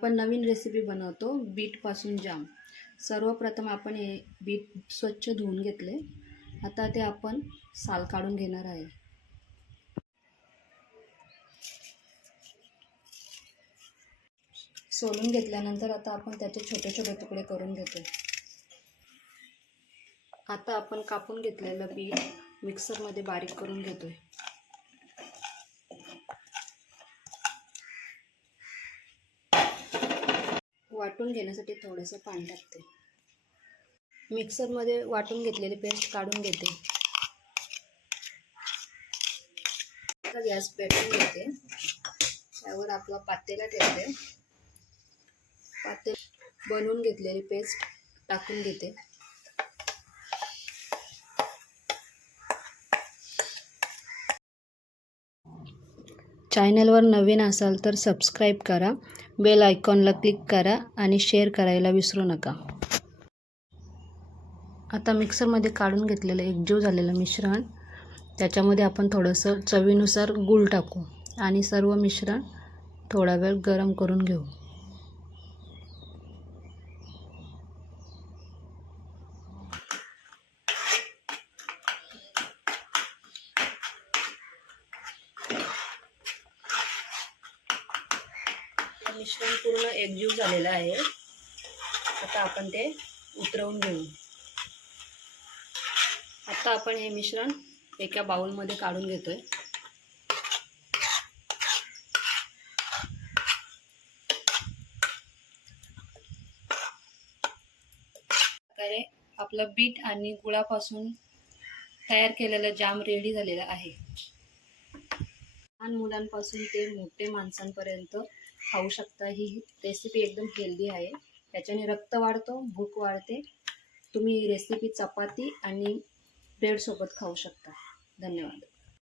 आपण नवीन रेसिपी बनवतो बीटपासून जाम। सर्वप्रथम आपण हे बीट स्वच्छ धुवून घेतले। आता ते आपण साल काढून घेणार आहे। सोलून घेतल्यानंतर आता आपण त्याचे छोटे छोटे तुकडे करून घेतो। आता आपण कापून घेतलेलं बीट मिक्सरमध्ये बारीक करून घेतोय। वाटून घेण्यासाठी थोडेसे पाणी टाकते। मिक्सरमध्ये वाटून घेतलेली पेस्ट काढून घेते। आता गॅस पेटवून घेते। त्यावर आपला पातेला ठेवते। पातेल्यात बनवून घेतलेली पेस्ट टाकून घेते। चॅनलवर नवीन असाल तर सबस्क्राईब करा, बेल आयकॉनला क्लिक करा आणि शेअर करायला विसरू नका। आता मिक्सरमध्ये काढून घेतलेलं एकजीव झालेलं मिश्रण त्याच्यामध्ये आपण थोडंसं चवीनुसार गूळ टाकू आणि सर्व मिश्रण थोडा वेळ गरम करून घेऊ। मिश्रण पूर्ण एकजीव झालेलं आहे। आता आपण ते उतरवून घेऊ। आता आपण हे मिश्रण एका बाउलमध्ये काढून घेतोय। प्रकारे आपलं बीट आणि गुळापासून तयार केलेलं जाम रेडी झालेलं आहे। लहान मुलांपासून ते मोठे माणसांपर्यंत खाऊ शकता। ही रेसिपी एकदम हेल्दी आहे। त्याच्याने रक्त वाढतो, भूक वाढते। तुम्ही ही रेसिपी चपाती आणि ब्रेड सोबत खाऊ शकता। धन्यवाद।